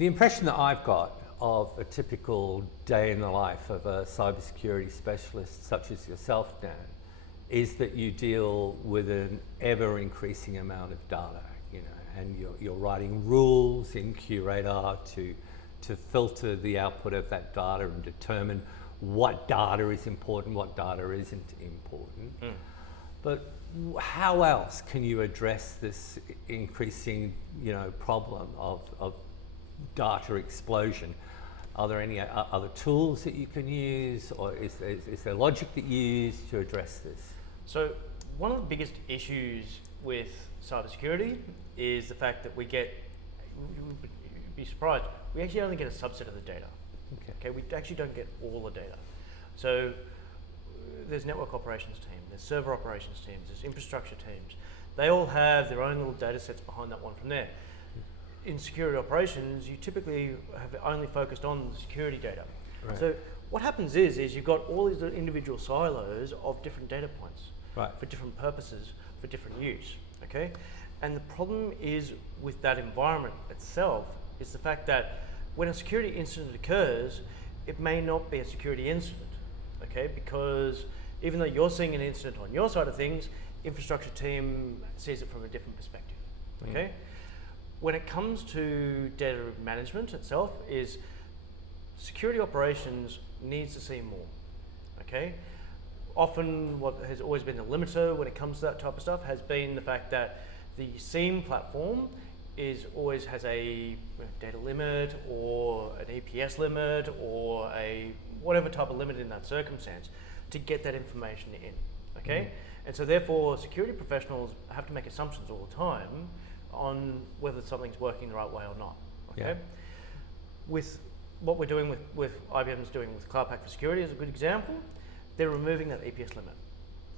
The impression that I've got of a typical day in the life of a cybersecurity specialist such as yourself, Dan, is that you deal with an ever increasing amount of data, and you're writing rules in Curator to filter the output of that data and determine what data is important, what data isn't important. But how else can you address this increasing, problem of data explosion? Are there any other tools that you can use, or is there logic that you use to address this? So one of the biggest issues with cybersecurity is the fact that you'd be surprised, we actually only get a subset of the data. Okay, we actually don't get all the data. So there's network operations team, there's server operations teams, there's infrastructure teams. They all have their own little data sets behind that one from there. In security operations, you typically have only focused on the security data. Right. So what happens is you've got all these individual silos of different data points for different purposes, for different use, okay? And the problem is with that environment itself is the fact that when a security incident occurs, it may not be a security incident, okay? Because even though you're seeing an incident on your side of things, infrastructure team sees it from a different perspective, okay? When it comes to data management itself, is security operations needs to see more, okay? Often what has always been the limiter when it comes to that type of stuff has been the fact that the SIEM platform always has a data limit or an EPS limit or a whatever type of limit in that circumstance to get that information in, okay? And so therefore security professionals have to make assumptions all the time on whether something's working the right way or not, okay? With what we're doing with IBM's doing with Cloud Pak for Security is a good example. They're removing that EPS limit,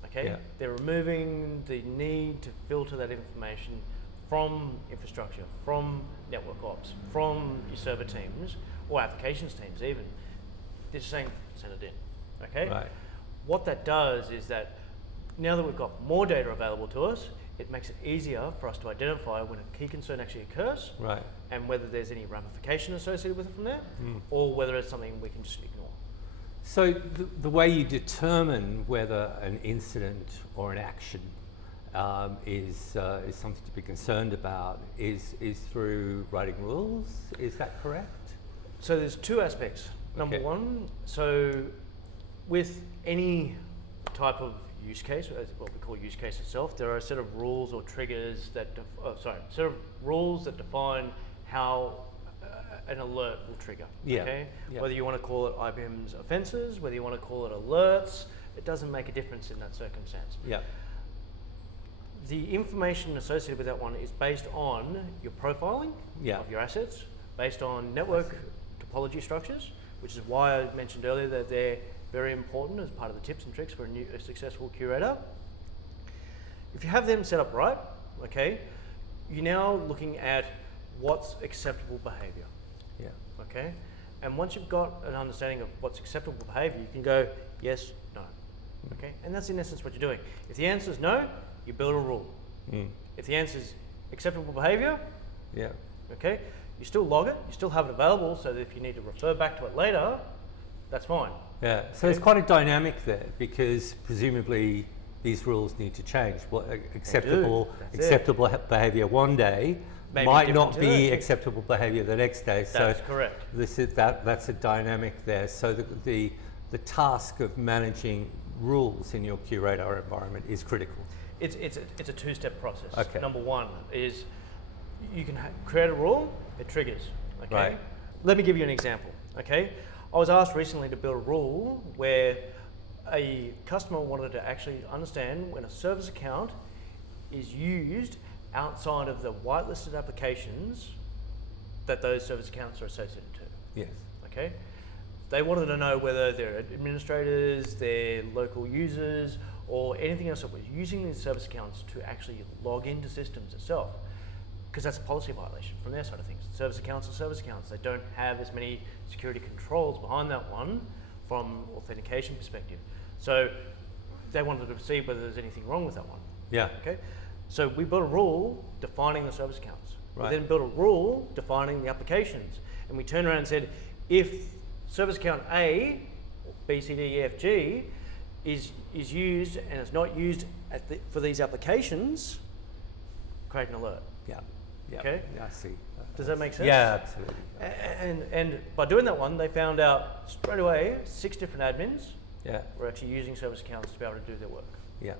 okay? They're removing the need to filter that information from infrastructure, from network ops, from your server teams, or applications teams even. They're just saying, send it in, okay? Right. What that does is that now that we've got more data available to us, it makes it easier for us to identify when a key concern actually occurs, and whether there's any ramification associated with it from there, or whether it's something we can just ignore. So the way you determine whether an incident or an action is something to be concerned about is through writing rules. Is that correct? So there's two aspects. Number one, so with any type of use case, as what we call use case itself, there are a set of rules or triggers that, set of rules that define how an alert will trigger. Okay? Whether you want to call it IBM's offenses, whether you want to call it alerts, it doesn't make a difference in that circumstance. The information associated with that one is based on your profiling of your assets, based on network topology structures, which is why I mentioned earlier that they're very important as part of the tips and tricks for a successful curator. If you have them set up right, okay, you're now looking at what's acceptable behavior. Okay? And once you've got an understanding of what's acceptable behavior, you can go yes, no. Okay? And that's in essence what you're doing. If the answer is no, you build a rule. If the answer is acceptable behavior, okay, you still log it, you still have it available so that if you need to refer back to it later, that's fine. So it's quite a dynamic there, because presumably these rules need to change. What acceptable behavior one day might not be acceptable behavior the next day. That's correct. That's a dynamic there. So the task of managing rules in your curator environment is critical. It's a two-step process. Okay. Number one is you can create a rule, it triggers. Okay. Let me give you an example. Okay. I was asked recently to build a rule where a customer wanted to actually understand when a service account is used outside of the whitelisted applications that those service accounts are associated to. Okay? They wanted to know whether they're administrators, they're local users, or anything else that was using these service accounts to actually log into systems itself. Because that's a policy violation from their side of things. Service accounts are service accounts. They don't have as many security controls behind that one from authentication perspective. So they wanted to see whether there's anything wrong with that one. Okay. So we built a rule defining the service accounts. We then built a rule defining the applications. and we turned around and said, if service account A, B, C, D, E, F, G, is used and is not used for these applications, create an alert. Yeah. Yeah. Okay. Yeah, I see. Does that make sense? Yeah, absolutely. And by doing that one, they found out straight away 6 different admins Yeah. were actually using service accounts to be able to do their work. Yeah.